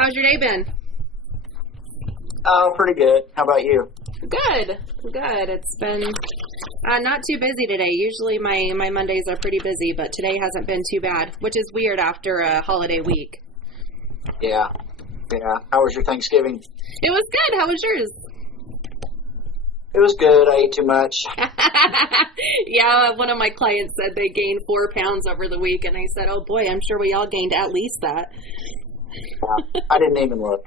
How's your day been? Oh, pretty good. How about you? Good. It's been not too busy today. Usually my Mondays are pretty busy, but today hasn't been too bad, which is weird after a holiday week. Yeah. How was your Thanksgiving? It was good. How was yours? It was good. I ate too much. Yeah, one of my clients said they gained 4 pounds over the week, and I said, oh boy, I'm sure we all gained at least that. Yeah, I didn't even look.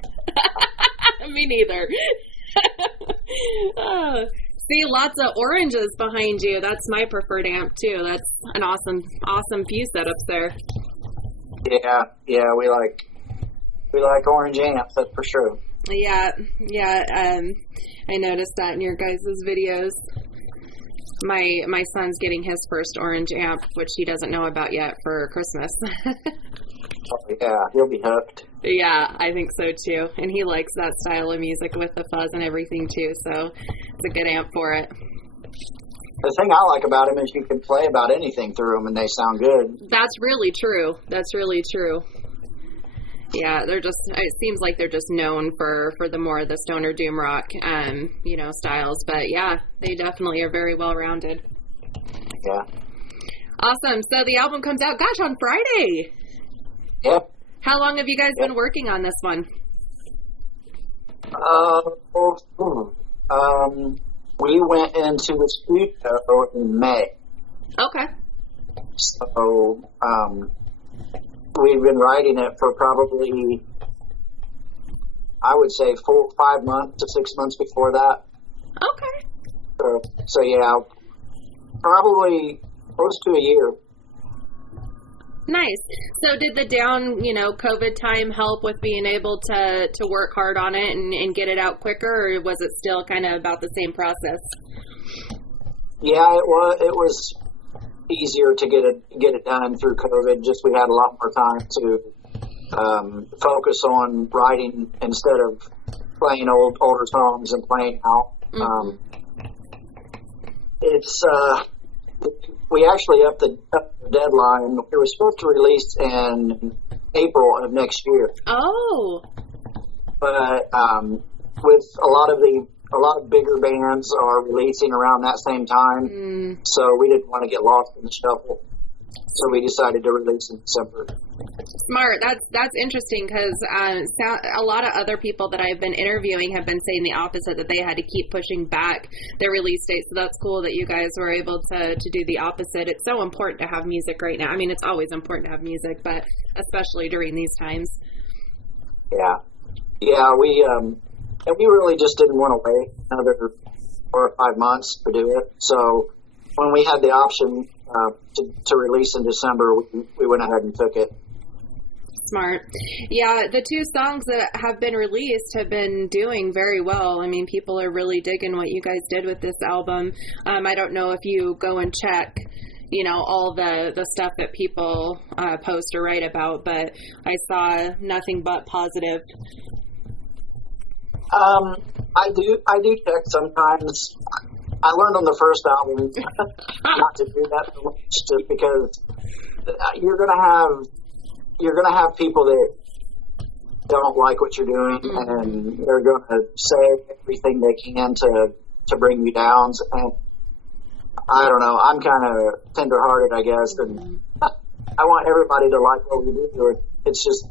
Me neither. See, lots of oranges behind you. That's my preferred amp too. That's an awesome few setups there. Yeah, we like orange amps, that's for sure. Yeah. I noticed that in your guys' videos. My son's getting his first orange amp, which he doesn't know about yet, for Christmas. Oh, yeah, he'll be hooked. Yeah, I think so too. And he likes that style of music with the fuzz and everything too, so it's a good amp for it. The thing I like about them is you can play about anything through them and they sound good. That's really true. Yeah, it seems like they're just known for the more the stoner doom rock, styles. But yeah, they definitely are very well rounded. Yeah. Awesome. So the album comes out, gosh, on Friday. Yep. How long have you guys been working on this one? We went into the studio in May. Okay. So, we've been writing it for probably, I would say, 5 months to 6 months before that. Okay. So yeah, probably close to a year. Nice. So did the down, COVID time help with being able to work hard on it and get it out quicker, or was it still kind of about the same process? Yeah, it was easier to get it done through COVID. Just we had a lot more time to focus on writing instead of playing older songs and playing out. Mm-hmm. We actually upped the deadline. It was supposed to release in April of next year. Oh. But with a lot of bigger bands are releasing around that same time, so we didn't want to get lost in the shuffle. So we decided to release in December. Smart. That's interesting because a lot of other people that I've been interviewing have been saying the opposite, that they had to keep pushing back their release date. So that's cool that you guys were able to do the opposite. It's so important to have music right now. I mean, it's always important to have music, but especially during these times. Yeah, we really just didn't want to wait another 4 or 5 months to do it. So when we had the option to release in December, we went ahead and took it. Smart. Yeah, the 2 songs that have been released have been doing very well. I mean, people are really digging what you guys did with this album. I don't know if you go and check, all the stuff that people post or write about, but I saw nothing but positive. I do check sometimes. I learned on the first album not to do that so much, just because you're gonna have people that don't like what you're doing, and they're gonna say everything they can to bring you down. And I don't know. I'm kind of tender-hearted, I guess, and I want everybody to like what we do. It's just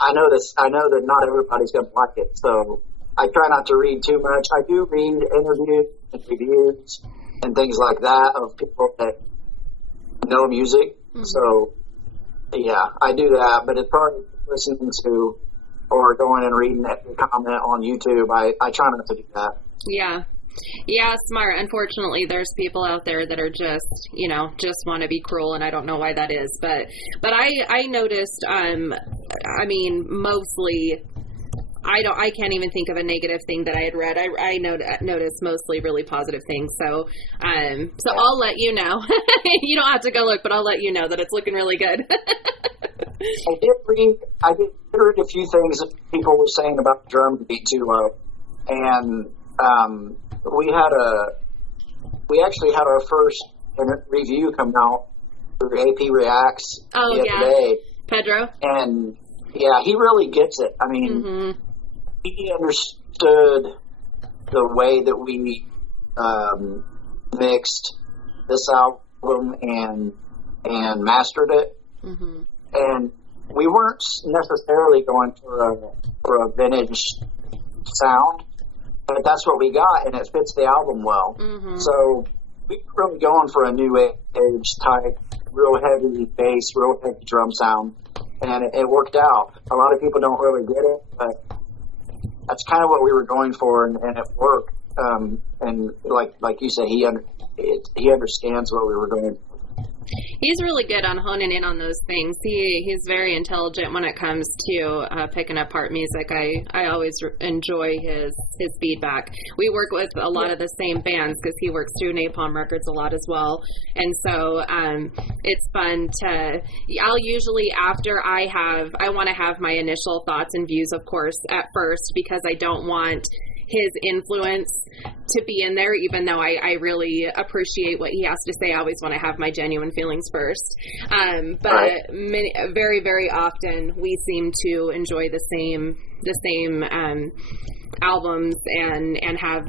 I know that not everybody's gonna like it, so I try not to read too much. I do read interviews and reviews and things like that of people that know music. Mm-hmm. So, yeah, I do that. But it's probably listening to or going and reading every comment on YouTube. I try not to do that. Yeah. Yeah, smart. Unfortunately, there's people out there that are just want to be cruel, and I don't know why that is. But I noticed, mostly, I can't even think of a negative thing that I had read. I noticed mostly really positive things. So I'll let you know. You don't have to go look, but I'll let you know that it's looking really good. I did read a few things that people were saying about the drum beat too low, and we actually had our first review come out through AP Reacts the other day. Pedro. And Yeah, he really gets it. I mean, he understood the way that we mixed this album and mastered it. And we weren't necessarily going for a vintage sound, but that's what we got, and it fits the album well. So we were really going for a new age type, real heavy bass, real heavy drum sound, and it worked out. A lot of people don't really get it, but that's kind of what we were going for, and it worked. And like you said, he understands what we were going for. He's really good on honing in on those things. He's very intelligent when it comes to picking apart music. I always enjoy his feedback. We work with a lot of the same bands because he works through Napalm Records a lot as well. And so it's fun I'll usually, after I want to have my initial thoughts and views, of course, at first, because I don't want his influence to be in there, even though I really appreciate what he has to say. I always want to have my genuine feelings first. But very, very often we seem to enjoy the same albums and have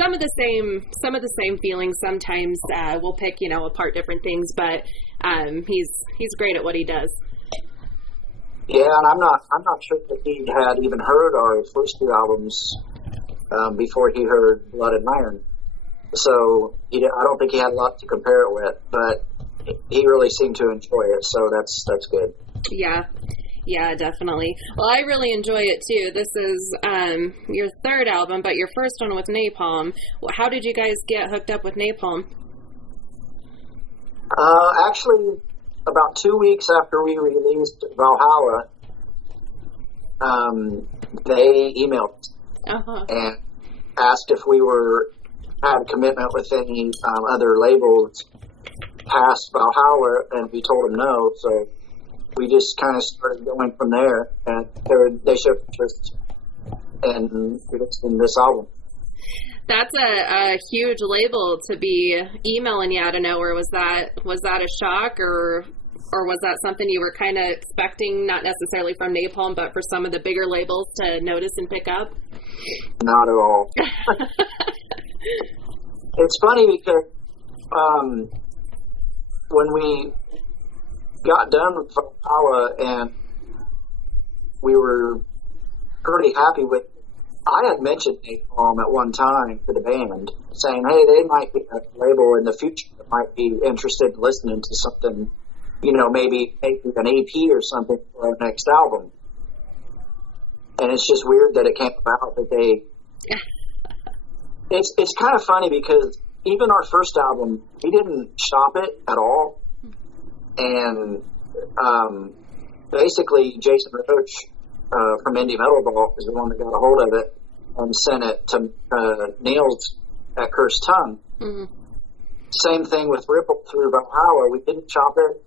some of the same feelings. Sometimes we'll pick, apart different things, but he's great at what he does. Yeah, and I'm not sure that he had even heard our first two albums before he heard Blood and Iron. So I don't think he had a lot to compare it with, but he really seemed to enjoy it, so that's good. Yeah, definitely. Well, I really enjoy it too. This is your third album, but your first one with Napalm. How did you guys get hooked up with Napalm? Actually, about 2 weeks after we released Valhalla, they emailed us and asked if we had a commitment with any other labels past Valhalla, and we told them no. So we just kind of started going from there, and they showed interest in this album. That's a huge label to be emailing you out of nowhere. Was that a shock, or was that something you were kind of expecting, not necessarily from Napalm, but for some of the bigger labels to notice and pick up? Not at all. It's funny because when we got done with Valhalla and we were pretty happy with, I had mentioned Napalm at one time to the band, saying, hey, they might be a label in the future that might be interested in listening to something, maybe an EP or something for our next album. And it's just weird that it came about that they... It's kind of funny because even our first album, we didn't shop it at all. And basically, Jason Roach from Indie Metal Ball is the one that got a hold of it and sent it to Niels at Cursed Tongue. Same thing with Ripple through Valhalla. We didn't shop it.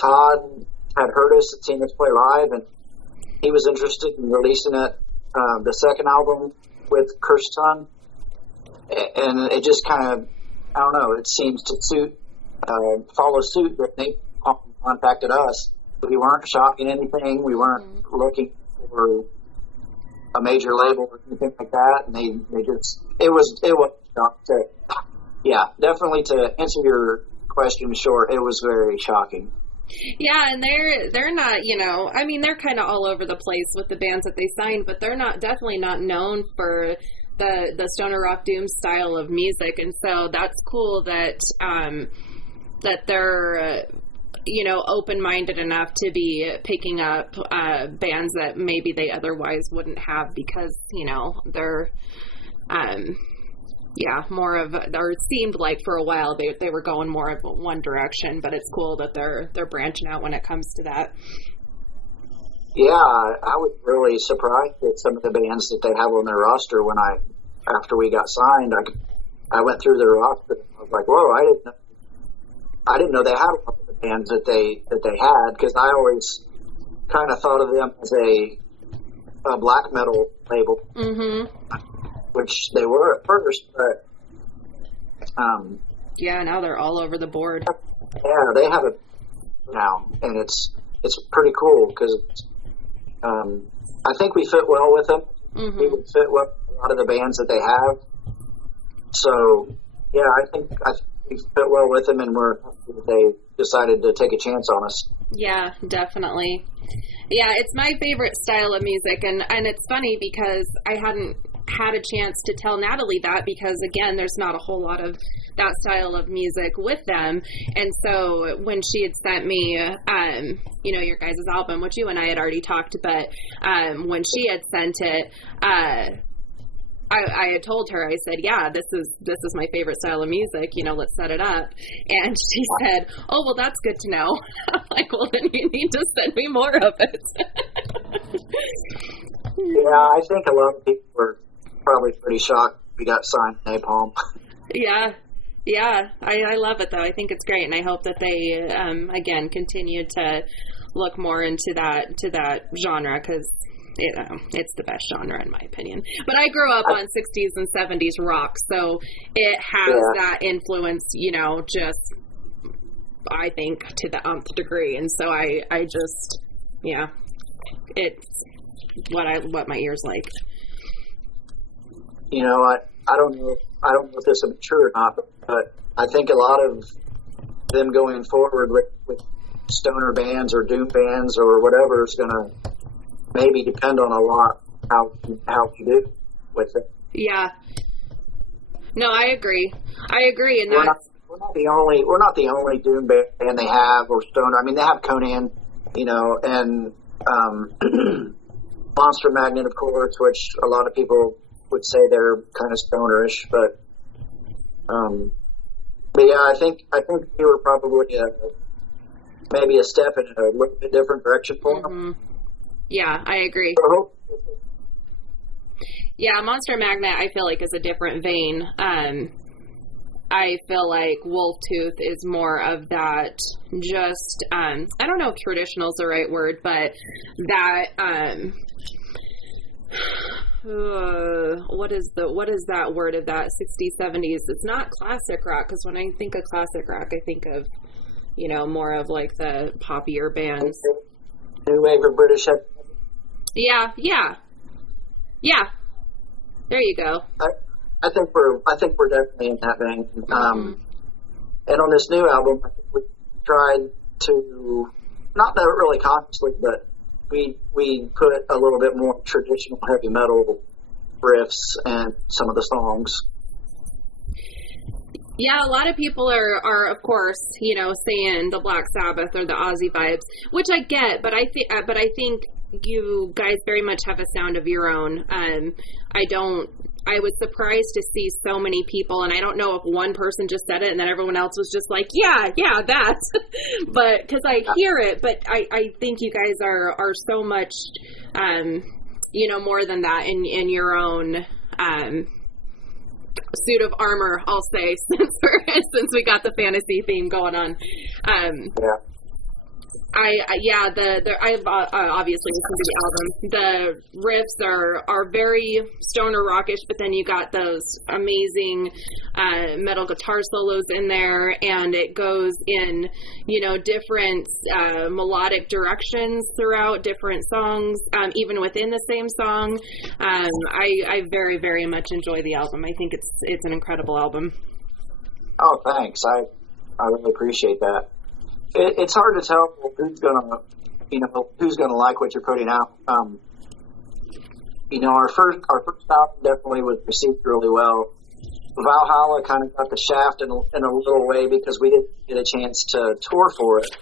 Todd had heard us and seen us play live, and he was interested in releasing it, the second album with Cursed Tongue. And it just kind of, I don't know, it seems to follow suit that they contacted us. We weren't shopping anything. We weren't looking for a major label or anything like that. And they just, it was yeah, definitely to answer your question short, it was very shocking. Yeah, and they're not, they're kind of all over the place with the bands that they signed, but they're definitely not known for the stoner rock doom style of music, and so that's cool that they're open-minded enough to be picking up bands that maybe they otherwise wouldn't have, because they're more of, or it seemed like for a while they were going more of one direction, but it's cool that they're branching out when it comes to that. Yeah, I was really surprised at some of the bands that they have on their roster. After we got signed, I went through their roster and I was like, whoa, I didn't know they had a lot of the bands that they had, because I always kind of thought of them as a black metal label, which they were at first, but now they're all over the board. Yeah, they have it now, and it's pretty cool because I think we fit well with them. Mm-hmm. We would fit well with a lot of the bands that they have. So, yeah, I think we fit well with them, and we're happy that they decided to take a chance on us. Yeah, definitely. Yeah, it's my favorite style of music, and it's funny because I hadn't had a chance to tell Natalie that because, again, there's not a whole lot of that style of music with them. And so when she had sent me, your guys' album, which you and I had already talked, but when she had sent it, I had told her, I said, yeah, this is my favorite style of music, let's set it up. And she said, oh, well, that's good to know. I'm like, well, then you need to send me more of it. Yeah, I think a lot of people were probably pretty shocked we got signed Napalm. Yeah, I love it, though. I think it's great, and I hope that they, again, continue to look more into that genre, because it's the best genre in my opinion. But I grew up on 60s and 70s rock, so it has that influence, just I think to the nth degree. And so I just it's what my ears like. I don't know if this is true or not, but I think a lot of them going forward with stoner bands or doom bands or whatever is going to maybe depend on a lot how you do with it. Yeah. No, I agree. And we're not the only doom band they have or stoner. I mean, they have Conan, and Monster Magnet, of course, which a lot of people would say they're kind of stonerish, but yeah, I think we were probably maybe a step in a little bit different direction for them. Yeah, I agree. Yeah, Monster Magnet, I feel like, is a different vein. I feel like Wolftooth is more of that just, I don't know if traditional is the right word, but that, what is that word of that 60s, 70s? It's not classic rock, because when I think of classic rock, I think of, more of like the poppier bands. New wave of British. Yeah. There you go. I think we're definitely in that vein. And on this new album, I think we tried to, not that really consciously, but we put a little bit more traditional heavy metal riffs and some of the songs. Yeah, a lot of people are of course, saying the Black Sabbath or the Ozzy vibes, which I get, but I think you guys very much have a sound of your own. I was surprised to see so many people, and I don't know if one person just said it and then everyone else was just like, yeah, that. But because I hear it, but I think you guys are so much, more than that in your own suit of armor, I'll say, since we got the fantasy theme going on. I obviously listened to the album. The riffs are very stoner rockish, but then you got those amazing metal guitar solos in there, and it goes in different melodic directions throughout different songs, even within the same song. I very, very much enjoy the album. I think it's an incredible album. Oh, thanks. I really appreciate that. It's hard to tell who's gonna like what you're putting out. Our first album definitely was received really well. Valhalla kind of got the shaft in a little way because we didn't get a chance to tour for it.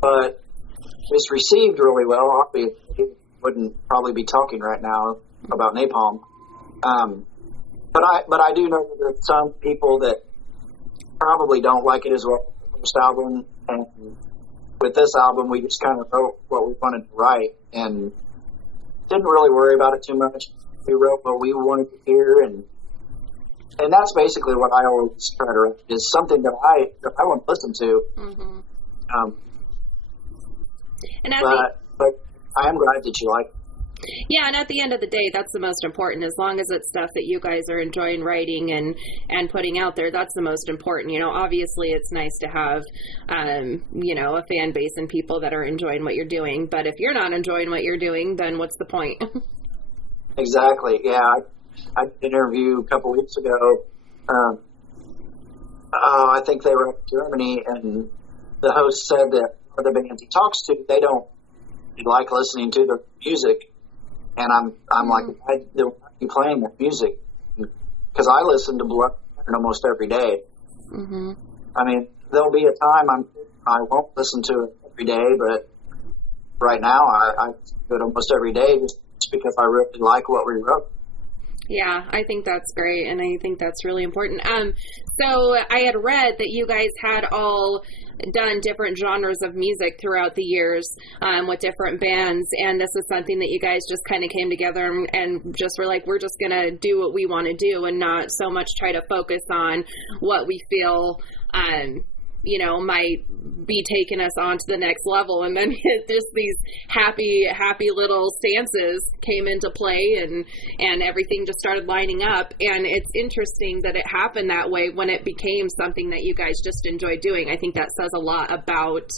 But it's received really well. Obviously, wouldn't probably be talking right now about Napalm. But I do know that there's some people that probably don't like it as well. First album, and with this album we just kind of wrote what we wanted to write and didn't really worry about it too much. We wrote what we wanted to hear, and that's basically what I always try to write, is something that I want to listen to. And but I am glad that you like it. Yeah, and at the end of the day, that's the most important. As long as it's stuff that you guys are enjoying writing and putting out there, that's the most important. You know, obviously it's nice to have, you know, a fan base and people that are enjoying what you're doing. But if you're not enjoying what you're doing, then what's the point? Exactly. Yeah, I did an interview a couple weeks ago. I think they were in Germany, and the host said that the bands he talks to, they don't like listening to the music. And I'm like, why do you playing that music? Because I listen to Blood almost every day. Mm-hmm. I mean, there'll be a time I won't listen to it every day, but right now I do it almost every day just because I really like what we wrote. Yeah, I think that's great, and I think that's really important. So I had read that you guys had all done different genres of music throughout the years with different bands, and this is something that you guys just kind of came together and just were like, we're just going to do what we want to do and not so much try to focus on what we feel you know, might be taking us on to the next level. And then just these happy little stances came into play, and everything just started lining up. And it's interesting that it happened that way when it became something that you guys just enjoyed doing. I think that says a lot about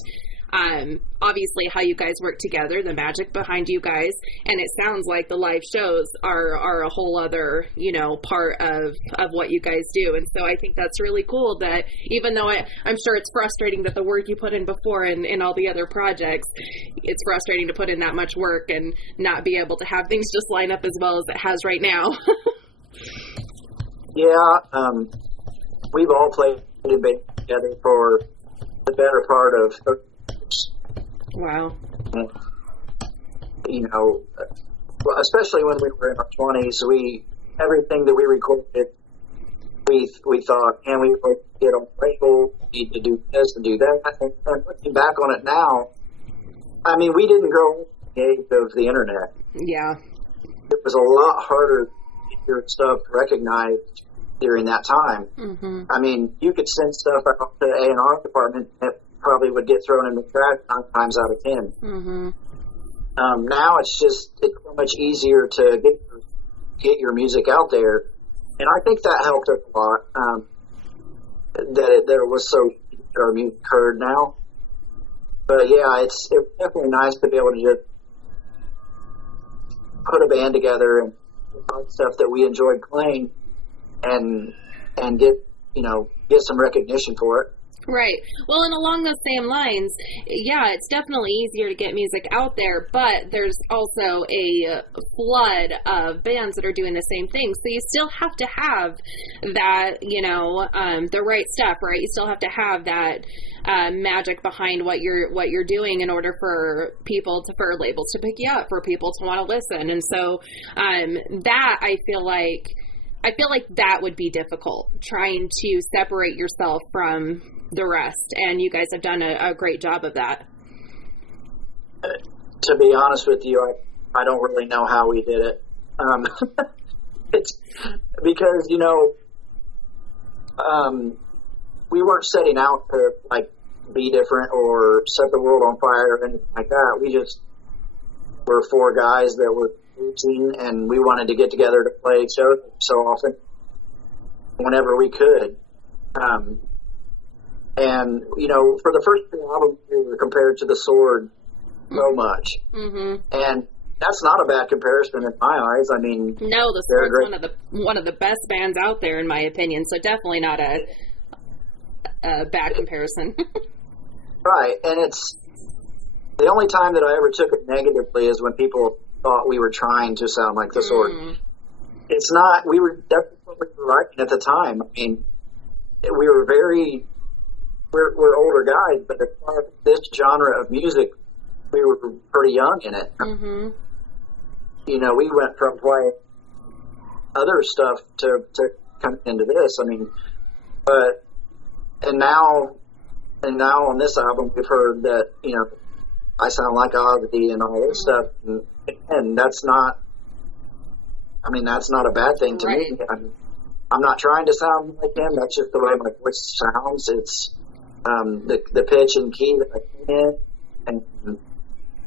obviously how you guys work together, the magic behind you guys, and it sounds like the live shows are a whole other, you know, part of what you guys do. And so I think that's really cool that even though I'm sure it's frustrating that the work you put in before and all the other projects, it's frustrating to put in that much work and not be able to have things just line up as well as it has right now. Yeah, we've all played in band together for the better part of 30 years. Wow. You know, especially when we were in our 20s, everything that we recorded, we thought, can we get on label, we need to do this and do that. And looking back on it now, I mean, we didn't grow up in the age of the internet. Yeah. It was a lot harder to get your stuff recognized during that time. Mm-hmm. I mean, you could send stuff out to the A&R department that probably would get thrown in the trash 9 times out of 10. Mm-hmm. Now it's so much easier to get your music out there, and I think that helped us a lot. That it was so easy to get our music heard now. But yeah, it's definitely nice to be able to just put a band together and stuff that we enjoyed playing, and get some recognition for it. Right. Well, and along those same lines, yeah, it's definitely easier to get music out there, but there's also a flood of bands that are doing the same thing. So you still have to have that, the right stuff, right? You still have to have that magic behind what you're doing in order for labels to pick you up, for people to want to listen. And so that I feel like that would be difficult, trying to separate yourself from the rest, and you guys have done a great job of that. To be honest with you, I don't really know how we did it. It's because, we weren't setting out to, be different or set the world on fire or anything like that. We just were 4 guys that were 18, and we wanted to get together to play shows so often, whenever we could. And, for the first 2 albums, we were compared to The Sword so much. Mm-hmm. And that's not a bad comparison in my eyes. I mean, no, The Sword's one of the best bands out there, in my opinion, so definitely not a bad comparison. Right, and it's the only time that I ever took it negatively is when people thought we were trying to sound like The Sword. It's not. We were definitely writing at the time. I mean, we're older guys, but as far as this genre of music, we were pretty young in it. Mm-hmm. We went from playing other stuff to come into this. I mean, and now on this album, we've heard that, I sound like Ozzy and all this stuff, and that's not a bad thing to me. I'm not trying to sound like him. That's just the way my voice sounds. It's the pitch and key that I can in,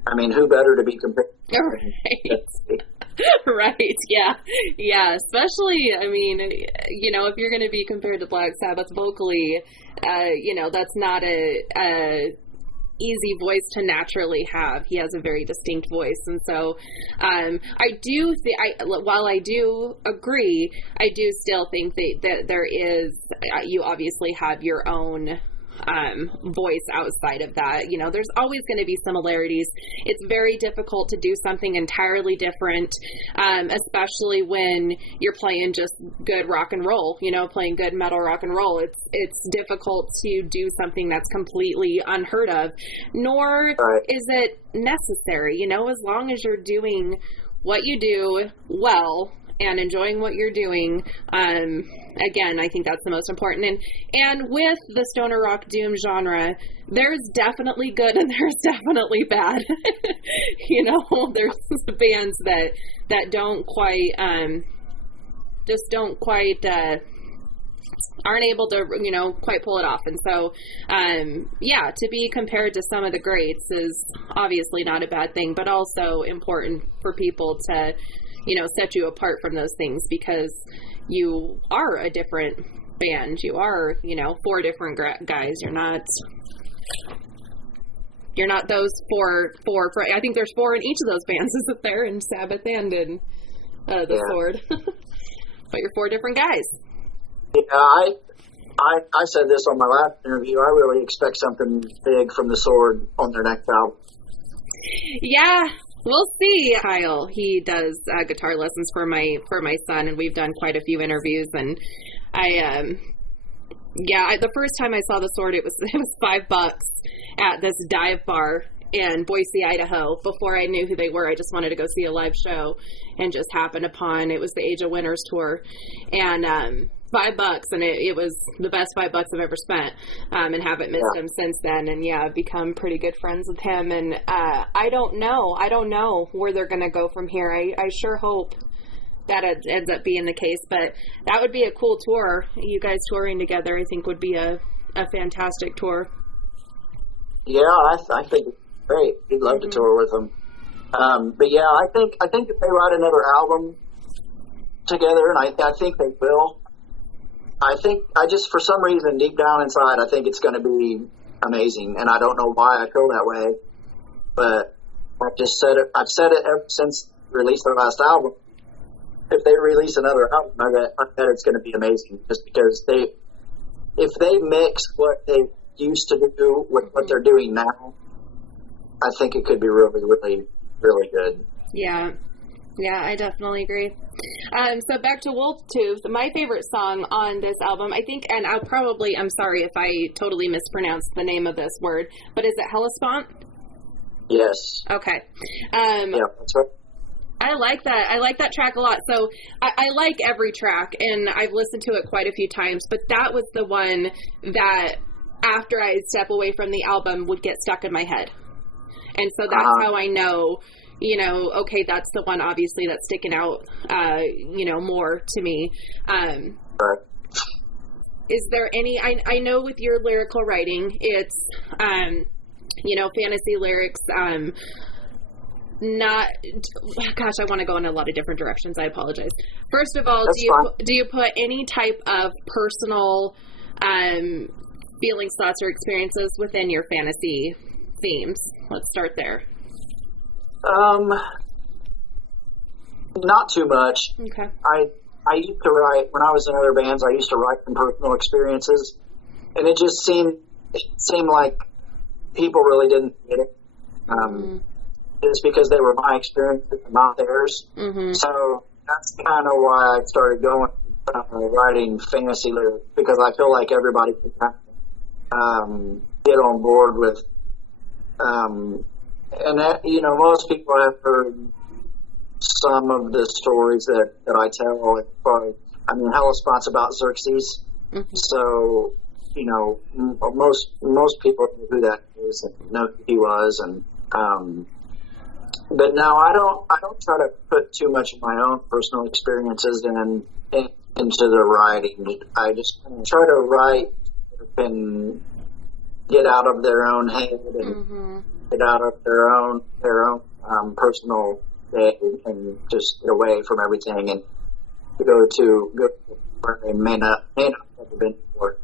I mean, who better to be compared to? Right. Right, yeah, especially, I mean, if you're going to be compared to Black Sabbath vocally, that's not a easy voice to naturally have. He has a very distinct voice, and so I do while I do agree, I do still think that there is, you obviously have your own voice outside of that. There's always going to be similarities. It's very difficult to do something entirely different, especially when you're playing just good rock and roll, playing good metal rock and roll. It's difficult to do something that's completely unheard of, nor is it necessary, as long as you're doing what you do well and enjoying what you're doing. Again, I think that's the most important. And with the stoner rock doom genre, there's definitely good and there's definitely bad. There's bands that don't quite, just don't quite, aren't able to, quite pull it off. And so, to be compared to some of the greats is obviously not a bad thing, but also important for people to, set you apart from those things, because you are a different band. You are, 4 different guys. You're not those four. I think there's 4 in each of those bands, isn't there? In Sabbath and in the Sword. But you're 4 different guys. Yeah, I said this on my last interview. I really expect something big from the Sword on their next album. Yeah. We'll see. Kyle, he does guitar lessons for my son, and we've done quite a few interviews. And the first time I saw the Sword, it was $5 at this dive bar in Boise, Idaho. Before I knew who they were, I just wanted to go see a live show, and just happened upon, it was the Age of Winters tour, and $5, and it was the best $5 I've ever spent, and haven't missed him since then. And I've become pretty good friends with him, and I don't know where they're going to go from here. I sure hope that it ends up being the case, but that would be a cool tour. You guys touring together, I think, would be a fantastic tour. Yeah, I think it's great. We'd love to tour with them. But yeah, I think if they write another album together, and I think they will, I just, for some reason, deep down inside, I think it's going to be amazing, and I don't know why I feel that way, but I've said it ever since they released their last album. If they release another album, I bet it's going to be amazing, just because if they mix what they used to do with what they're doing now, I think it could be really, really, really good. Yeah, I definitely agree. So back to Wolftooth, my favorite song on this album, I think, and I'm sorry if I totally mispronounced the name of this word, but is it Hellespont? Yes. Okay. Yeah, that's right. I like that. I like that track a lot. So I like every track, and I've listened to it quite a few times, but that was the one that, after I step away from the album, would get stuck in my head. And so that's how I know, okay, that's the one, obviously, that's sticking out, more to me. Is there any, I know with your lyrical writing, it's, fantasy lyrics, I want to go in a lot of different directions. I apologize. First of all, do you put any type of personal, feelings, thoughts, or experiences within your fantasy themes? Let's start there. Not too much. Okay. I used to write, when I was in other bands, I used to write some personal experiences, and it just seemed like people really didn't get it. It's because they were my experiences and not theirs. So that's kind of why I started going writing fantasy lyrics, because I feel like everybody can kind of get on board with, and that, most people have heard some of the stories that I tell. Hellespont's about Xerxes, so most people know who that is and know who he was, and but no, I don't try to put too much of my own personal experiences into the writing. I just try to write and get out of their own head and get out of their own personal day and just get away from everything and go to where they may not have been before.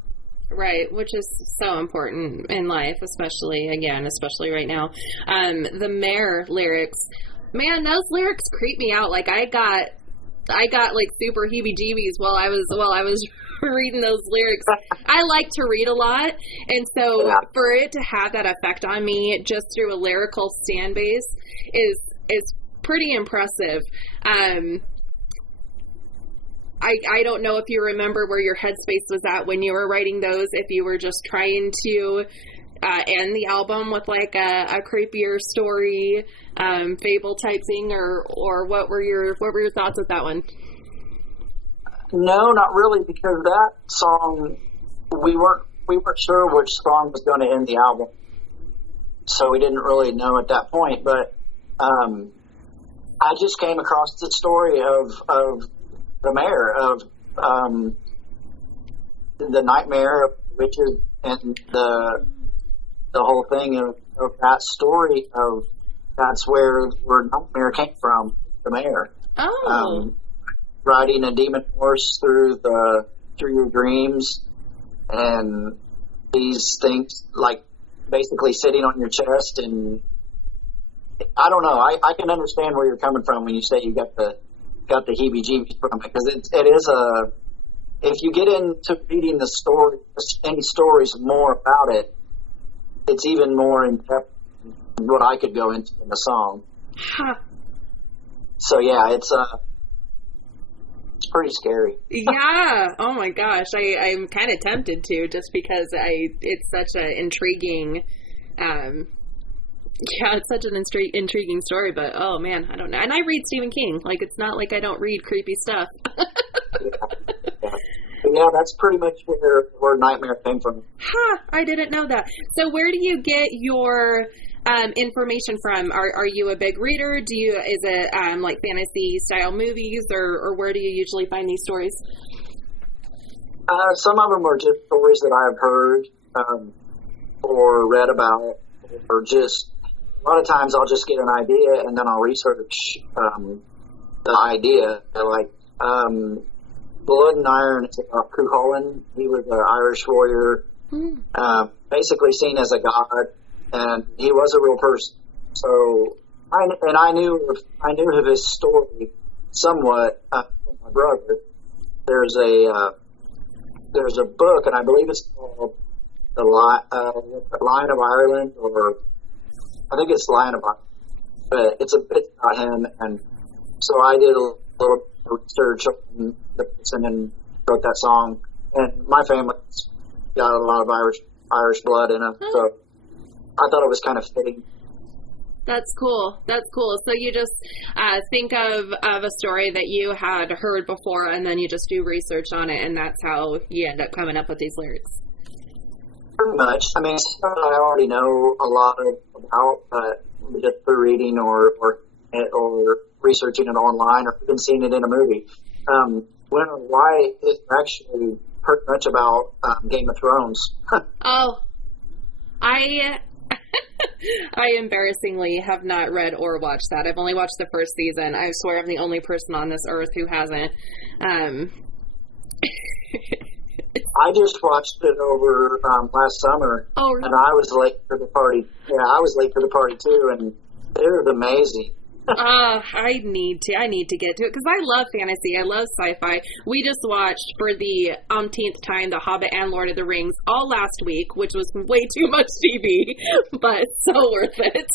Right, which is so important in life, especially right now. The Mare lyrics, man, those lyrics creep me out. Like I got like super heebie-jeebies while I was reading those lyrics. I like to read a lot, and so for it to have that effect on me just through a lyrical stand base is pretty impressive. I don't know if you remember where your headspace was at when you were writing those, if you were just trying to end the album with like a creepier story, fable type thing, or what were your thoughts with that one? No, not really, because that song, we weren't sure which song was going to end the album, so we didn't really know at that point. But I just came across the story of the Mare, of the nightmare of witches, and the whole thing of that story of that's where the word nightmare came from, the Mare. Oh. Riding a demon horse through your dreams, and these things like basically sitting on your chest, and I don't know. I can understand where you're coming from when you say you got the heebie-jeebies from it, because it is if you get into reading the story, any stories more about it, it's even more in depth than what I could go into in the song. Huh. So yeah, it's pretty scary. Yeah. Oh my gosh. I'm kind of tempted to, just because it's such an intriguing, it's such an intriguing story, but oh man, I don't know. And I read Stephen King. Like, it's not like I don't read creepy stuff. Yeah, that's pretty much where nightmare came from. Huh, I didn't know that. So where do you get your information from? Are you a big reader? Is it like fantasy style movies, or where do you usually find these stories? Some of them are just stories that I've heard or read about, or just a lot of times I'll just get an idea and then I'll research the idea. Like Blood and Iron, it's about Cuchulainn. He was an Irish warrior, basically seen as a god, and he was a real person. So I knew of his story somewhat from my brother. There's a book, and I believe it's called The Lion of Ireland, or I think it's Lion of Ireland, but it's about him. And so I did a little research on the person and wrote that song. And my family's got a lot of Irish blood in it, so I thought it was kind of fitting. That's cool. So you just think of a story that you had heard before, and then you just do research on it, and that's how you end up coming up with these lyrics. Pretty much. I mean, it's something I already know a lot about, but just through reading or researching it online, or even seeing it in a movie. Why it's actually pretty much about Game of Thrones. Oh, I embarrassingly have not read or watched that. I've only watched the first season. I swear I'm the only person on this earth who hasn't. I just watched it over last summer, really? And I was late for the party. Yeah, I was late for the party too, and it was amazing. I need to get to it, because I love fantasy. I love sci-fi. We just watched for the umpteenth time The Hobbit and Lord of the Rings all last week, which was way too much TV, but so worth it.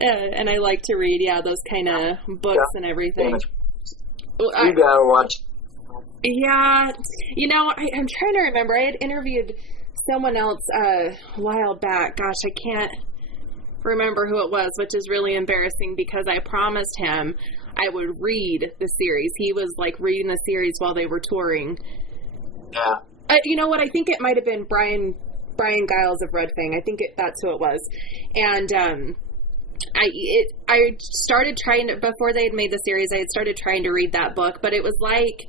And I like to read, those kind of books and everything. You gotta watch. Yeah, I'm trying to remember. I had interviewed someone else a while back. Gosh, I can't remember who it was, which is really embarrassing, because I promised him I would read the series. He was like reading the series while they were touring. Yeah. You know what? I think it might have been Brian Giles of Red Fang. I think that's who it was. And I started trying to, before they had made the series, I had started trying to read that book, but it was like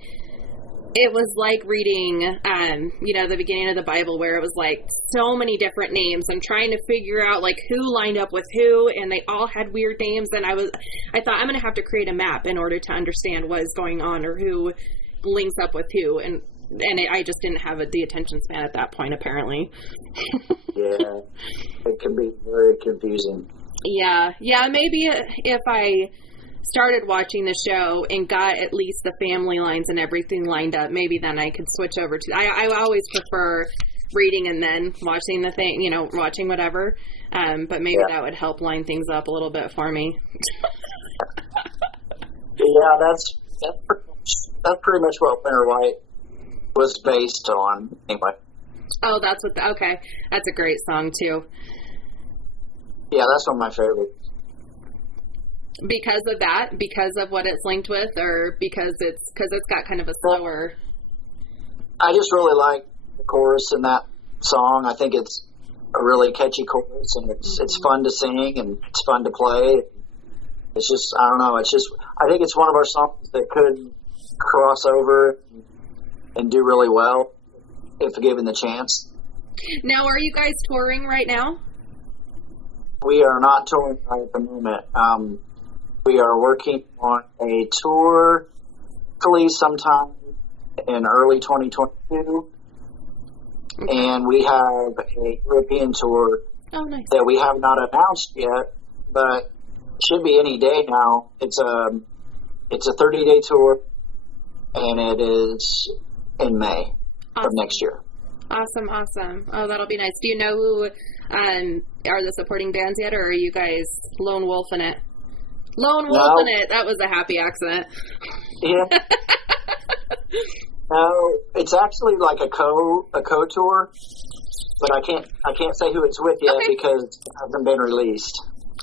it was like reading, the beginning of the Bible, where it was like so many different names. I'm trying to figure out like who lined up with who, and they all had weird names. And I thought I'm going to have to create a map in order to understand what is going on or who links up with who. And I just didn't have the attention span at that point, apparently. Yeah, it can be very confusing. Yeah, maybe if I started watching the show and got at least the family lines and everything lined up, maybe then I could switch over to... I always prefer reading and then watching the thing, watching whatever. But maybe that would help line things up a little bit for me. Yeah, that's pretty much what Winter White was based on, anyway. Oh, that's what... okay. That's a great song, too. Yeah, that's one of my favorites. Because of that? Because of what it's linked with? Or because it's got kind of a slower... I just really like the chorus in that song. I think it's a really catchy chorus, and it's fun to sing, and it's fun to play. It's just, I don't know, I think it's one of our songs that could cross over and do really well if given the chance. Now, are you guys touring right now? We are not touring right at the moment. We are working on a tour, hopefully sometime in early 2022. Okay. And we have a European tour that we have not announced yet, but should be any day now. It's a 30-day tour, and it is in May of next year. Awesome. Oh, that'll be nice. Do you know who are the supporting bands yet, or are you guys lone wolfing it? Lone wolfing it. That was a happy accent. Yeah. No, it's actually like a co tour, but I can't say who it's with yet because it hasn't been released.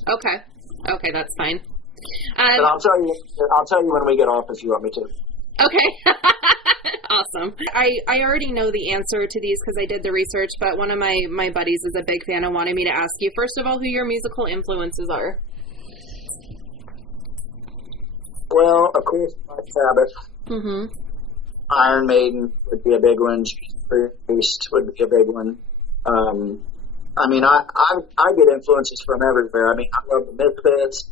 Okay, that's fine. But I'll tell you when we get off if you want me to. Okay. Awesome. I already know the answer to these because I did the research, but one of my buddies is a big fan and wanted me to ask you, first of all, who your musical influences are. Well, of course, Black Sabbath. Mm-hmm. Iron Maiden would be a big one. Priest would be a big one. I mean, I get influences from everywhere. I mean, I love the Misfits.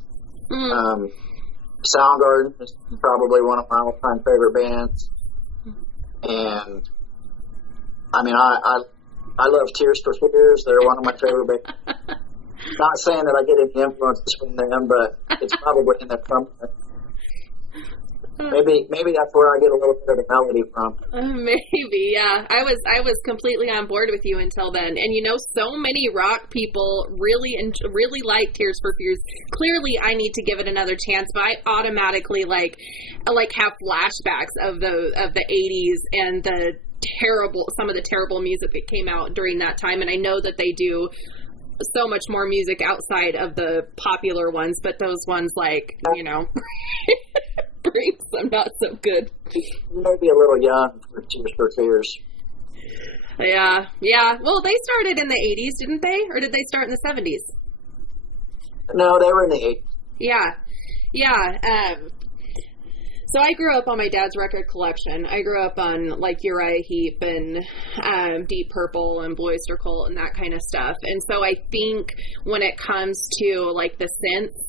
Mm. Soundgarden is probably one of my all-time favorite bands. And, I mean, I love Tears for Fears. They're one of my favorite bands. Not saying that I get any influences from them, but it's probably in their company. Maybe that's where I get a little bit of the melody from. Maybe, yeah. I was completely on board with you until then. And so many rock people really like Tears for Fears. Clearly, I need to give it another chance, but I automatically have flashbacks of the 80s and some of the terrible music that came out during that time. And I know that they do so much more music outside of the popular ones, but those ones brings them not so good. You may be a little young for Tears for Fears. Yeah. Well, they started in the 80s, didn't they? Or did they start in the 70s? No, they were in the 80s. Yeah. So I grew up on my dad's record collection. I grew up on Uriah Heep and Deep Purple and Blue Oyster Cult and that kind of stuff. And so I think when it comes to the synths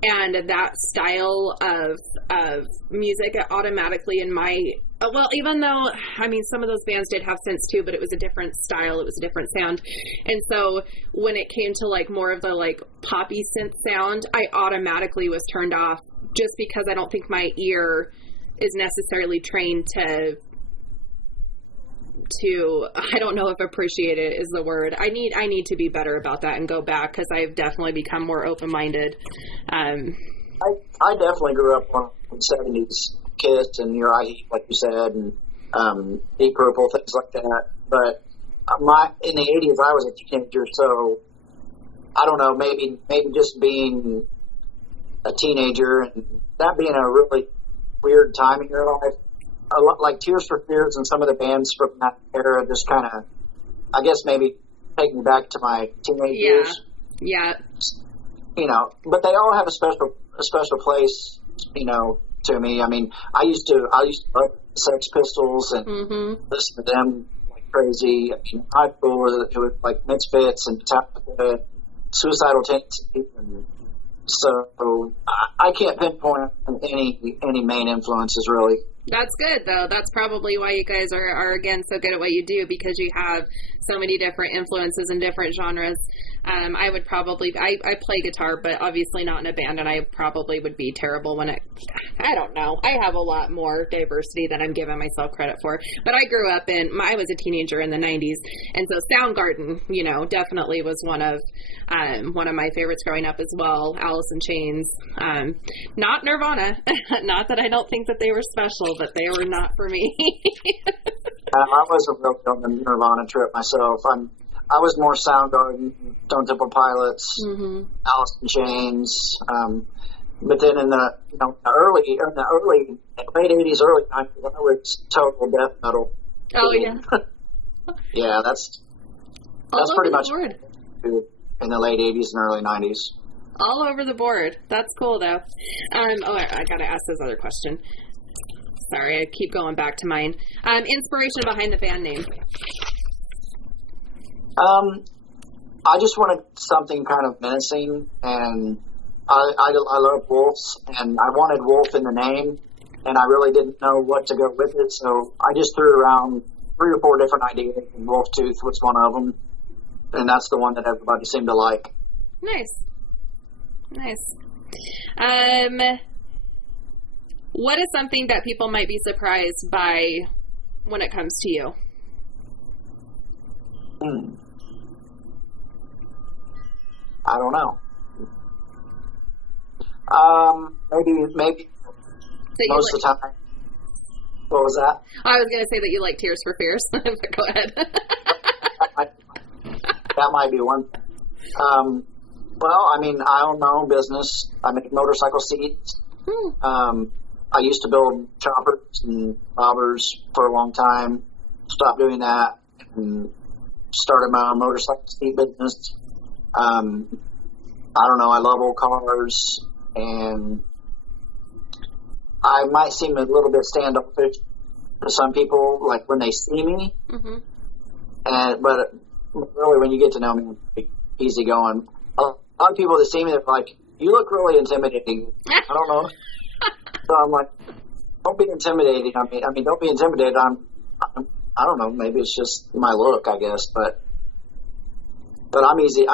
and that style of music, automatically in my... Well, even though, some of those bands did have synths too, but it was a different style, it was a different sound. And so when it came to more of the poppy synth sound, I automatically was turned off just because I don't think my ear is necessarily trained to I don't know if appreciate it is the word. I need to be better about that and go back because I've definitely become more open-minded. I definitely grew up on 70s Kiss and Uriah Heep, like you said, and Deep Purple, things like that. But in the 80s, I was a teenager, so I don't know, maybe just being a teenager and that being a really weird time in your life, a lot like Tears for Fears and some of the bands from that era just kind of, I guess maybe take me back to my teenage years. Yeah. But they all have a special place, to me. I mean, I used to love Sex Pistols and listen to them like crazy. I mean, high school it was like Misfits and Metallica, Suicidal Tendencies, and so I can't pinpoint any main influences really. That's good, though. That's probably why you guys are again, so good at what you do, because you have so many different influences and different genres. I would probably, I play guitar, but obviously not in a band, and I probably would be terrible when I don't know. I have a lot more diversity than I'm giving myself credit for. But I grew up I was a teenager in the 90s, and so Soundgarden, definitely was one of my favorites growing up as well. Alice in Chains. Not Nirvana. Not that I don't think that they were special, but they were not for me. I wasn't real on the Nirvana trip myself. I was more Soundgarden, Stone Temple Pilots, Alice in Chains. But then in the late 80s, early 90s, I was total death metal. Oh yeah. Yeah, that's pretty much in the late 80s and early 90s. All over the board. That's cool though. I gotta ask this other question. Sorry, I keep going back to mine. Inspiration behind the band name. I just wanted something kind of menacing, and I love wolves, and I wanted wolf in the name, and I really didn't know what to go with it, so I just threw around 3 or 4 different ideas, and Wolftooth was one of them, and that's the one that everybody seemed to like. Nice. What is something that people might be surprised by when it comes to you? I don't know. Maybe most of the time. What was that? I was going to say that you like Tears for Fears. But go ahead. That might be one. Well, I mean, I own my own business. I make motorcycle seats. I used to build choppers and bobbers for a long time. Stopped doing that and started my own motorcycle seat business. I don't know. I love old cars, and I might seem a little bit standoffish to some people, like when they see me. But really, when you get to know me, I'm easy going. A lot of people that see me, they're like, "You look really intimidating." I don't know. So I'm like, "Don't be intimidating." I mean, don't be intimidated. I don't know. Maybe it's just my look, I guess, but I'm easy.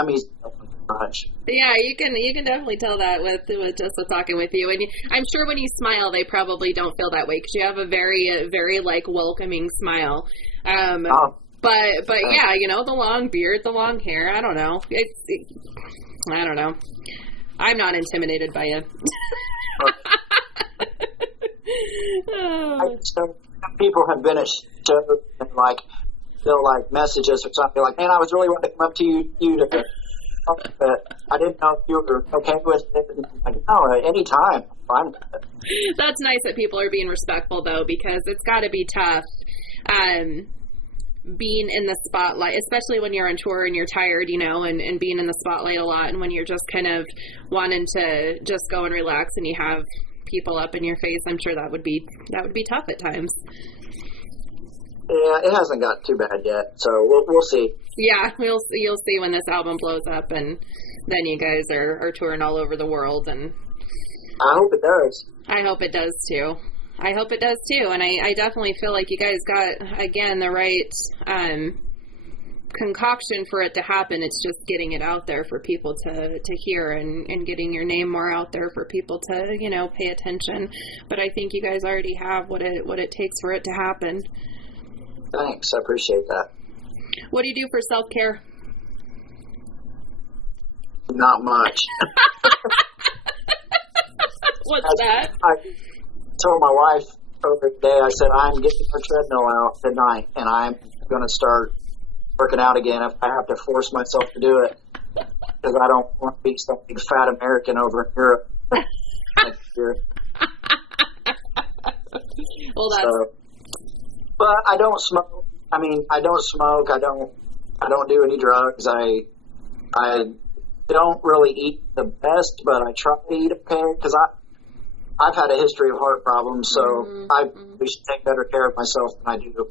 Much. Yeah, you can definitely tell that with just talking with you, and I'm sure when you smile, they probably don't feel that way because you have a very very like welcoming smile. But yeah, the long beard, the long hair. I don't know. I don't know. I'm not intimidated by you. People have been at shows and they'll message us or something like, "Man, I was really wanting to come up to you to." But I didn't know if you were okay with it. And I'm like, no, anytime. I'm fine with it. That's nice that people are being respectful, though, because it's got to be tough being in the spotlight, especially when you're on tour and you're tired, and being in the spotlight a lot, and when you're just kind of wanting to just go and relax and you have people up in your face. I'm sure that would be tough at times. Yeah, it hasn't got too bad yet, so we'll see. Yeah, you'll see when this album blows up, and then you guys are touring all over the world, and I hope it does. I hope it does too. And I definitely feel like you guys got, again, the right concoction for it to happen. It's just getting it out there for people to hear and getting your name more out there for people to, pay attention. But I think you guys already have what it takes for it to happen. Thanks. I appreciate that. What do you do for self-care? Not much. What's that? I told my wife over the day, I said, I'm getting the treadmill out tonight, and I'm going to start working out again if I have to force myself to do it, because I don't want to be some big fat American over in Europe next year. Well, that's... But I don't smoke. I don't smoke. I don't do any drugs. I don't really eat the best, but I try to eat okay because I've had a history of heart problems, so I should take better care of myself than I do.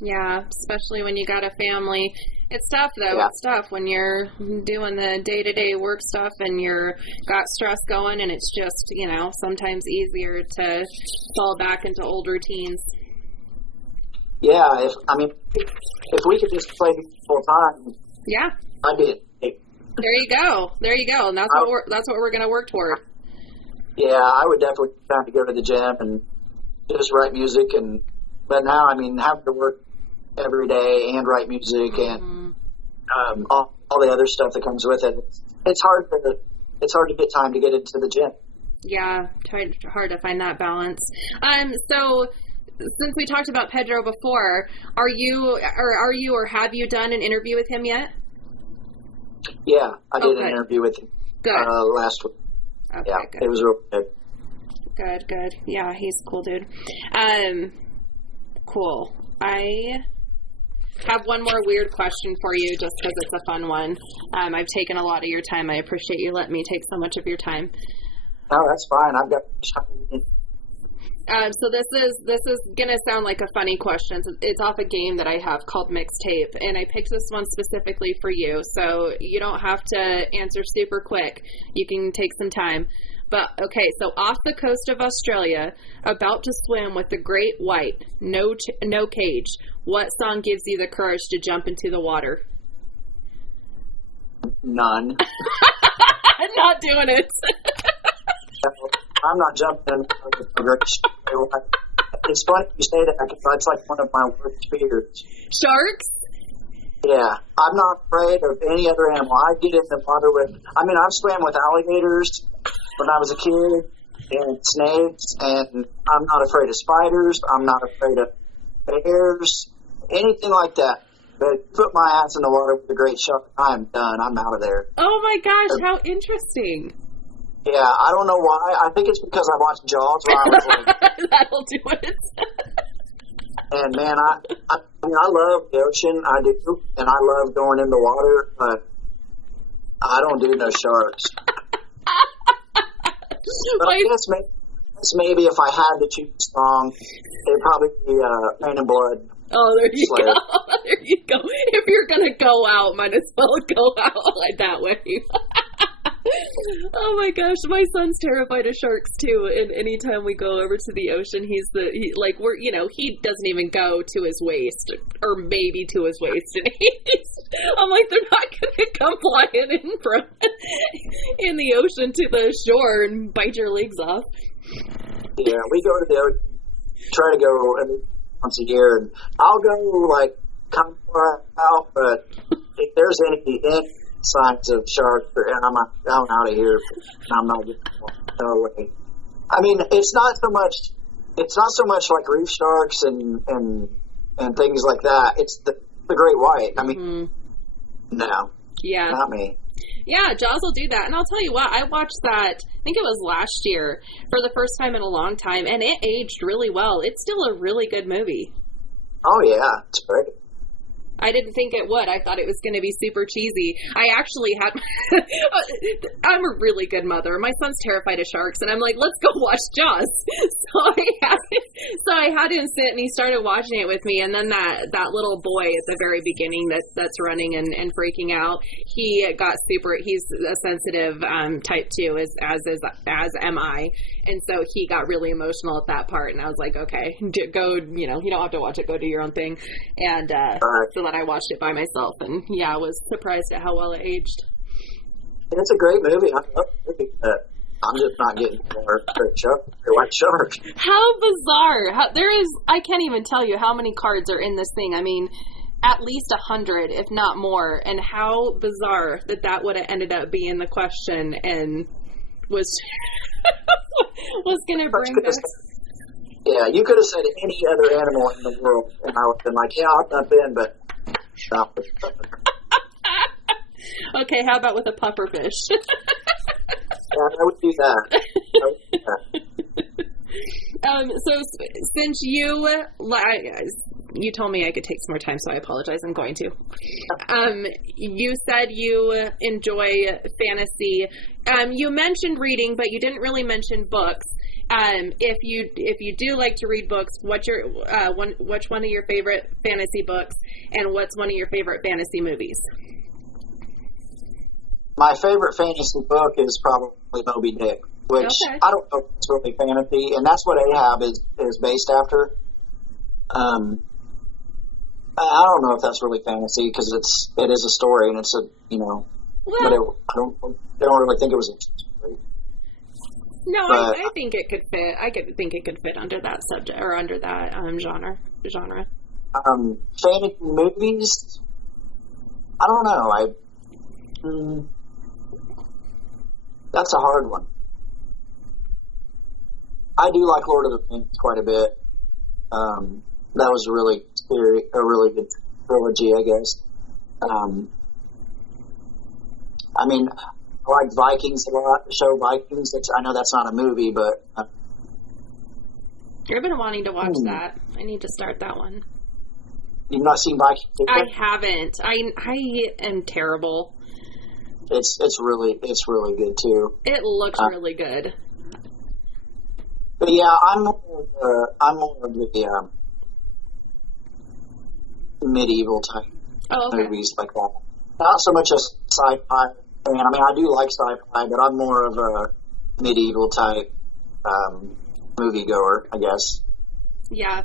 Yeah, especially when you got a family. It's tough, though. Yeah. It's tough when you're doing the day-to-day work stuff and you're got stress going, and it's just, you know, sometimes easier to fall back into old routines. Yeah, if we could just play full time, yeah, I'd be. There you go, and that's what we're going to work toward. Yeah, I would definitely have to go to the gym and just write music, but now, I mean, having to work every day and write music and all the other stuff that comes with it, it's hard to get time to get into the gym. Yeah, hard to find that balance. So since we talked about Pedro before, are you or have you done an interview with him yet? Yeah, I did an interview with him last week. Okay, yeah, good. It was real good. Good. Yeah, he's a cool dude. Cool. I have one more weird question for you just because it's a fun one. I've taken a lot of your time. I appreciate you letting me take so much of your time. Oh, that's fine. I've got so this is gonna sound like a funny question. It's off a game that I have called Mixtape, and I picked this one specifically for you. So you don't have to answer super quick. You can take some time. But okay, so off the coast of Australia, about to swim with the great white, no cage. What song gives you the courage to jump into the water? None. I'm not doing it. I'm not jumping in. It's funny you say that because that's like one of my worst fears. Sharks? Yeah, I'm not afraid of any other animal. I get in the water I've swam with alligators when I was a kid and snakes, and I'm not afraid of spiders. I'm not afraid of bears, anything like that. But put my ass in the water with a great shark, I'm done. I'm out of there. Oh my gosh, how interesting. Yeah, I don't know why. I think it's because I watched Jaws when I was like... That'll do it. And man, I love the ocean. I do. And I love going in the water, but I don't do no sharks. But I guess maybe if I had to choose a song, it'd probably be Pain and Blood. Oh, there you go. There you go. If you're going to go out, might as well go out like that way. Oh my gosh, my son's terrified of sharks too, and anytime we go over to the ocean, he doesn't even go to his waist, or maybe to his waist, and I'm like, they're not gonna come flying in the ocean to the shore and bite your legs off. Yeah, we go to the ocean, try to go once a year, and I'll go like kind of far out, but if there's any signs of sharks, and I'm out of here. I'm not getting no way. I mean, it's not so much like reef sharks and things like that. It's the great white. I mean, no, yeah, not me. Yeah, Jaws will do that, and I'll tell you what, I watched that. I think it was last year for the first time in a long time, and it aged really well. It's still a really good movie. Oh yeah, it's great. I didn't think it would. I thought it was going to be super cheesy. I actually had... I'm a really good mother. My son's terrified of sharks, and I'm like, let's go watch Jaws. So I had him sit, and he started watching it with me, and then that little boy at the very beginning that's running and freaking out, he got super... He's a sensitive type 2, as am I, and so he got really emotional at that part, and I was like, okay, go, you don't have to watch it, go do your own thing, and so that I watched it by myself, and yeah, I was surprised at how well it aged. It's a great movie. I love it. I'm just not getting more white shark. How bizarre! I can't even tell you how many cards are in this thing. I mean, at least 100, if not more. And how bizarre that would have ended up being the question, and was going to bring back. Yeah, you could have said any other animal in the world, and I would have been like, yeah, I'll jump in, but stop it. Okay, how about with a pufferfish? Yeah, I would do that. So since you told me I could take some more time, so I apologize. I'm going to. You said you enjoy fantasy. You mentioned reading, but you didn't really mention books. If you do like to read books, which one of your favorite fantasy books, and what's one of your favorite fantasy movies? My favorite fantasy book is probably Moby Dick, which I don't know if it's really fantasy, and that's what Ahab is based after. I don't know if that's really fantasy because it is a story and it's a but I don't really think it was a story. No, I think it could fit. I think it could fit under that subject or under that genre. Fantasy movies. I don't know. That's a hard one. I do like Lord of the Rings quite a bit. That was a really good trilogy, I guess. I mean, I like Vikings a lot. The show Vikings. I know that's not a movie, but I've been wanting to watch that. I need to start that one. You've not seen Vikings? I haven't. I am terrible. It's really good too. It looks really good. But yeah, I'm more of the medieval type movies like that. Not so much a sci-fi. I mean, I do like sci-fi, but I'm more of a medieval type moviegoer, I guess. Yeah,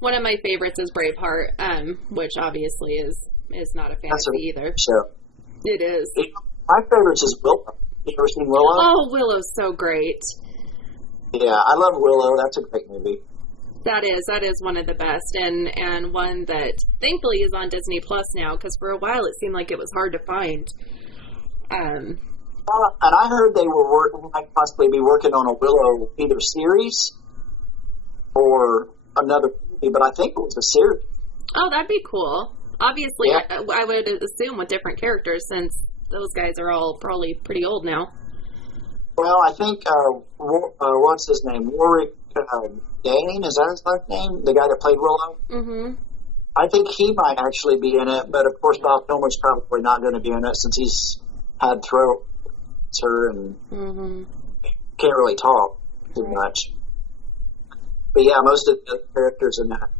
one of my favorites is Braveheart, which obviously is not a fantasy either. Show. It is. My favorite is Willow. You ever seen Willow? Oh, Willow's so great. Yeah, I love Willow. That's a great movie. That is one of the best, and one that thankfully is on Disney Plus now, because for a while it seemed like it was hard to find. And I heard they might possibly be working on a Willow either series or another movie, but I think it was a series. Oh, that'd be cool. Obviously, yeah. I would assume with different characters, since those guys are all probably pretty old now. Well, I think, what's his name? Warwick Dane, is that his last name? The guy that played Willow? Mm-hmm. I think he might actually be in it, but of course Bob Kilmer's probably not going to be in it since he's had throat cancer and can't really talk too much. But yeah, most of the characters in that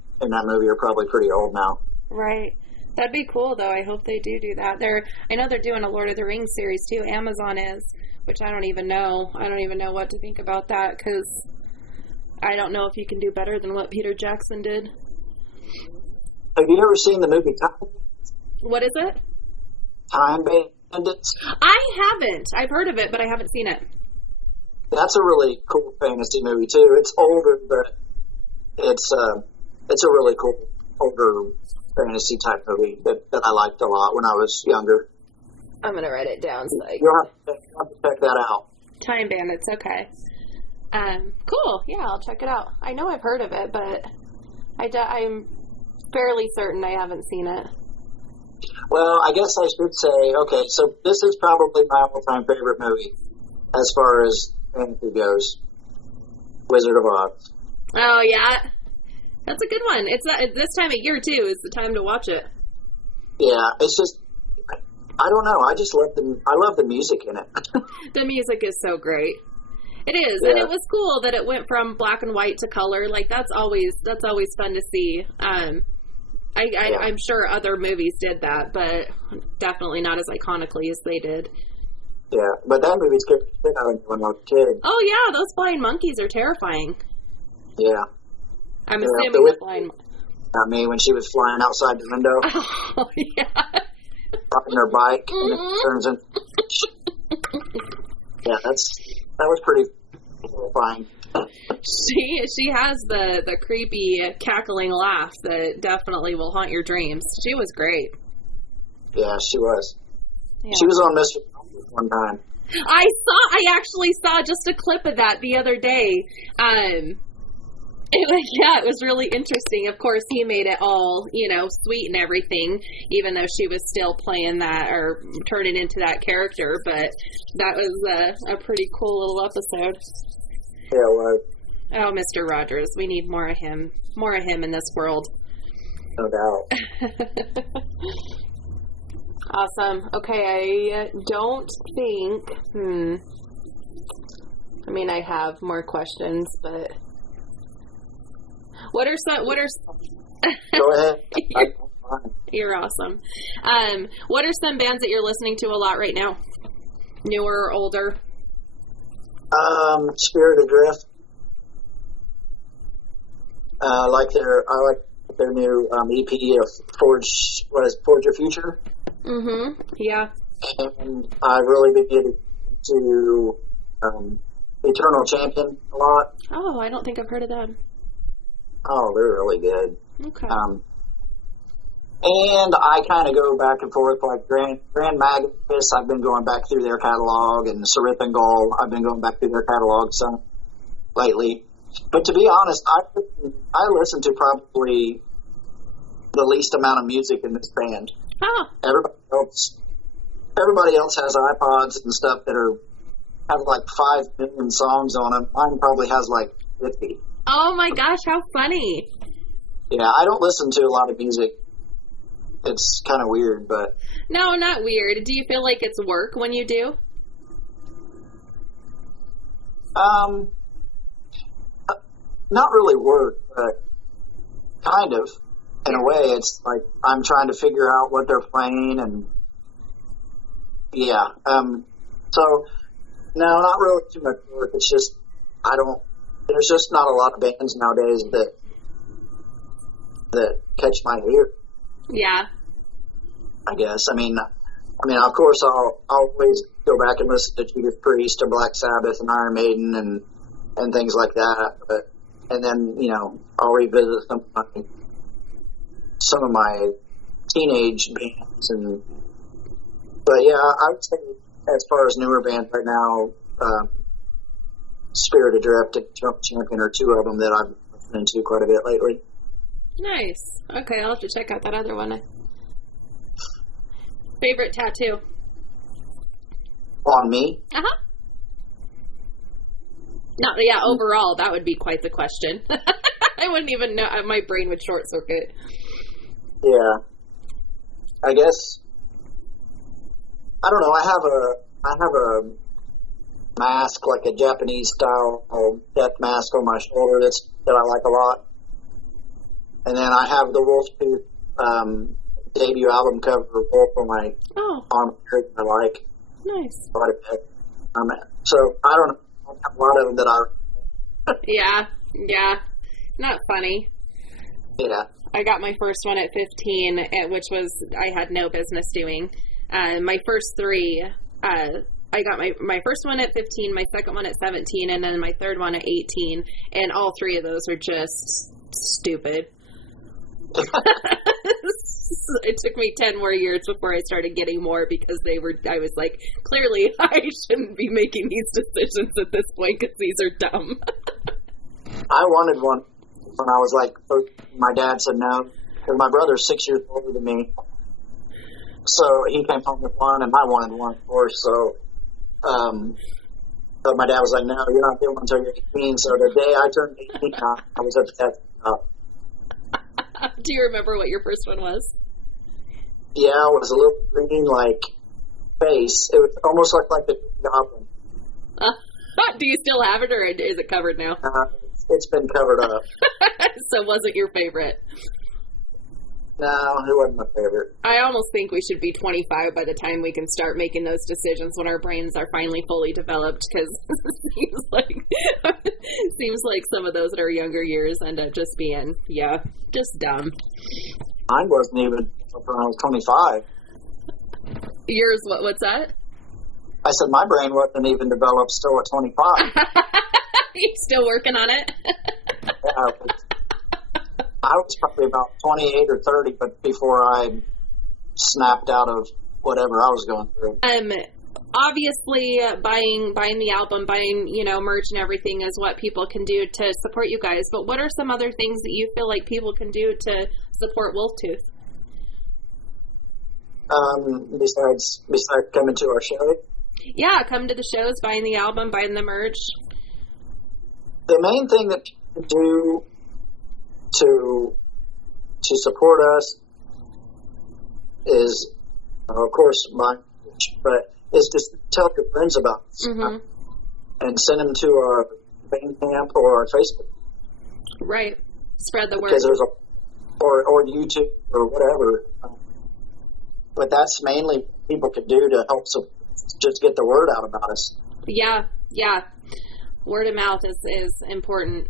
movie are probably pretty old now. Right. That'd be cool, though. I hope they do that. I know they're doing a Lord of the Rings series, too. Amazon is, which I don't even know. I don't even know what to think about that, because I don't know if you can do better than what Peter Jackson did. Have you ever seen the movie Time? What is it? Time Bandits? I haven't. I've heard of it, but I haven't seen it. That's a really cool fantasy movie, too. It's older, but it's a really cool older fantasy type movie that I liked a lot when I was younger. I'm going to write it down. So You'll have to check that out. Time Bandits, okay. Cool. Yeah, I'll check it out. I know I've heard of it, but I'm fairly certain I haven't seen it. Well, I guess I should say, okay, so this is probably my all-time favorite movie as far as fantasy goes. Wizard of Oz. Oh, yeah. That's a good one. It's this time of year, too, is the time to watch it. Yeah, it's just, I don't know. I just love the music in it. The music is so great. It is, yeah. And it was cool that it went from black and white to color. Like, that's always fun to see. I'm sure other movies did that, but definitely not as iconically as they did. Yeah, but that movie scared the shit out of me when I was a kid. Oh, yeah, those flying monkeys are terrifying. Yeah. I'm assuming the flying... Not me, when she was flying outside the window. Oh, yeah. Dropping her bike, and it turns in... Yeah, that was pretty terrifying. She has the creepy cackling laugh that definitely will haunt your dreams. She was great. Yeah, she was. Yeah. She was on Mr. one time. I actually saw just a clip of that the other day. It was really interesting. Of course, he made it all, sweet and everything, even though she was still playing that or turning into that character. But that was a pretty cool little episode. Yeah, it was. Oh, Mr. Rogers, we need more of him. More of him in this world. No doubt. Awesome. Okay, I don't think. I mean, I have more questions, but what are some? Go ahead. You're awesome. What are some bands that you're listening to a lot right now? Newer or older? Spirit Adrift. I like their new EP of Forge Your Future. Mm-hmm. Yeah. And I've really been getting into Eternal Champion a lot. Oh, I don't think I've heard of them. Oh, they're really good. Okay. And I kind of go back and forth, like Grand Magus, I've been going back through their catalog, and Seripingal, I've been going back through their catalog some lately. But to be honest, I listen to probably the least amount of music in this band. Oh. Everybody else has iPods and stuff that have like 5 million songs on them. Mine probably has like 50. Oh my gosh, how funny. Yeah, I don't listen to a lot of music. It's kind of weird, but... No, not weird. Do you feel like it's work when you do? Not really work, but kind of. In a way, it's like I'm trying to figure out what they're playing, and... Yeah. So, no, not really too much work. It's just, there's just not a lot of bands nowadays that catch my ear. Yeah. I guess. I mean, of course, I'll always go back and listen to Judas Priest or Black Sabbath and Iron Maiden and things like that. And then, I'll revisit some of my teenage bands. But yeah, I would say as far as newer bands right now, Spirit Adrift and Champion are two of them that I've listened to quite a bit lately. Nice. Okay, I'll have to check out that other one. Favorite tattoo? On me? Uh-huh. No, yeah, overall, that would be quite the question. I wouldn't even know. My brain would short circuit. Yeah. I guess, I don't know, I have a mask, like a Japanese style death mask on my shoulder that I like a lot. And then I have the Wolftooth debut album cover Wolf on my arm that I like. Nice. Quite a bit. So I don't know. I have a lot of them that I. Yeah. Not funny. Yeah. I got my first one at 15, which was I had no business doing. My first three, I got my first one at 15, my second one at 17, and then my third one at 18. And all three of those were just stupid. It took me 10 more years before I started getting more because I was like, clearly I shouldn't be making these decisions at this point because these are dumb. I wanted one when I was like, my dad said no, because my brother's 6 years older than me. So he came home with one, and I wanted one, of course. So, but my dad was like, no, you're not getting one until you're 18. So the day I turned 18, I was upset. Do you remember what your first one was? Yeah, it was a little green, like, face. It was almost like the goblin. Do you still have it, or is it covered now? It's been covered up. So was it your favorite? No, it wasn't my favorite. I almost think we should be 25 by the time we can start making those decisions when our brains are finally fully developed, because it seems like some of those that are younger years end up just being, just dumb. Mine wasn't even when I was 25. Yours, what's that? I said my brain wasn't even developed still at 25. You still working on it? Yeah, I was probably about 28 or 30, but before I snapped out of whatever I was going through. Obviously, buying the album, buying, merch and everything is what people can do to support you guys. But what are some other things that you feel like people can do to support Wolftooth? Besides coming to our show? Yeah, come to the shows, buying the album, buying the merch. The main thing that people do to support us is of course, mine, but it's just tell your friends about it and send them to our Bandcamp or our Facebook. Right. Spread the word. Because there's or YouTube or whatever. But that's mainly what people can do to help just get the word out about us. Yeah. Word of mouth is important.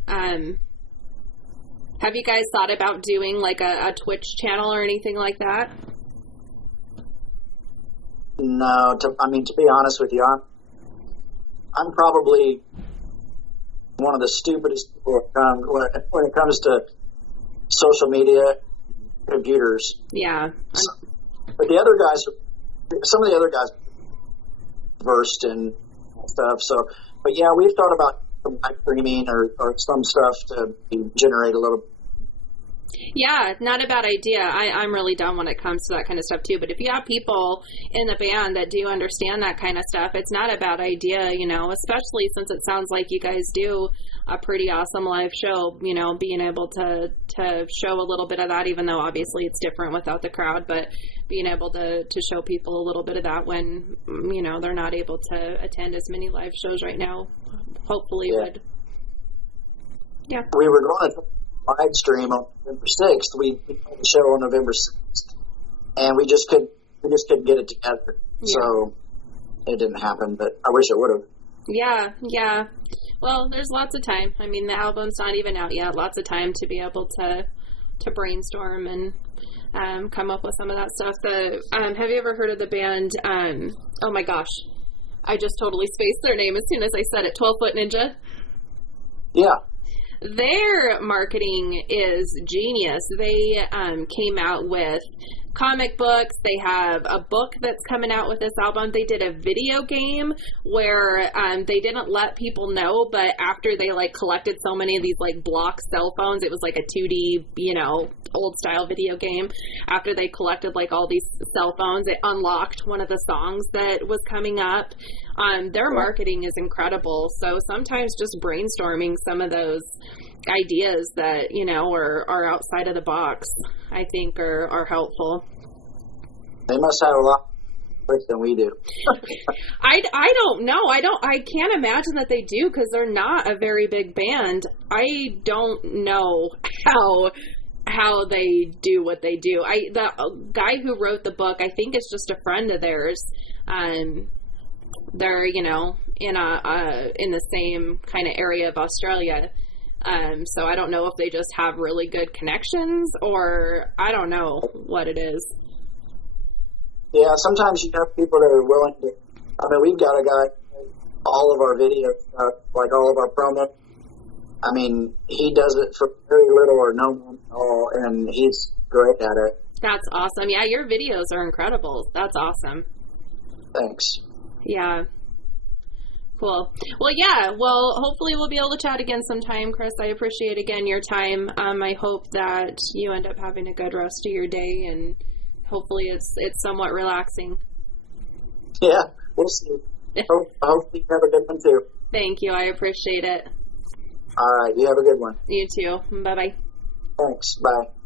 Have you guys thought about doing like a Twitch channel or anything like that? No, to be honest with you, I'm probably one of the stupidest people when it comes to social media, computers. Yeah. But some of the other guys versed in stuff. So, but yeah, we've thought about live streaming or some stuff to generate a little. Yeah, not a bad idea. I'm really dumb when it comes to that kind of stuff too. But if you have people in the band that do understand that kind of stuff, it's not a bad idea, especially since it sounds like you guys do a pretty awesome live show, being able to show a little bit of that, even though obviously it's different without the crowd, but being able to show people a little bit of that when, they're not able to attend as many live shows right now, hopefully would. Yeah. We were going to live stream on November 6th. We had the show on November 6th, and we just couldn't get it together. Yeah. So it didn't happen, but I wish it would have. Yeah. Well, there's lots of time. I mean, the album's not even out yet. Lots of time to be able to brainstorm and come up with some of that stuff. Have you ever heard of the band? Oh my gosh, I just totally spaced their name as soon as I said it. 12 Foot Ninja. Yeah. Their marketing is genius. They came out with comic books. They have a book that's coming out with this album. They did a video game where they didn't let people know, but after they collected so many of these block cell phones, it was like a 2D, old style video game. After they collected all these cell phones, it unlocked one of the songs that was coming up. Their marketing is incredible. So sometimes just brainstorming some of those ideas that, are outside of the box, I think are helpful. They must have a lot more than we do. I don't know. I can't imagine that they do, because they're not a very big band. I don't know how they do what they do. The guy who wrote the book, I think, is just a friend of theirs. They're in the same kind of area of Australia. So I don't know if they just have really good connections, or I don't know what it is. Yeah, sometimes you have people that are willing to. We've got a guy, all of our video stuff, all of our promo. He does it for very little or no money at all, and he's great at it. That's awesome. Yeah, your videos are incredible. That's awesome. Thanks. Yeah. Cool. Well, yeah. Well, hopefully we'll be able to chat again sometime, Chris. I appreciate, again, your time. I hope that you end up having a good rest of your day, and hopefully it's somewhat relaxing. Yeah, we'll see. Hopefully you have a good one, too. Thank you. I appreciate it. All right. You have a good one. You too. Bye-bye. Thanks. Bye.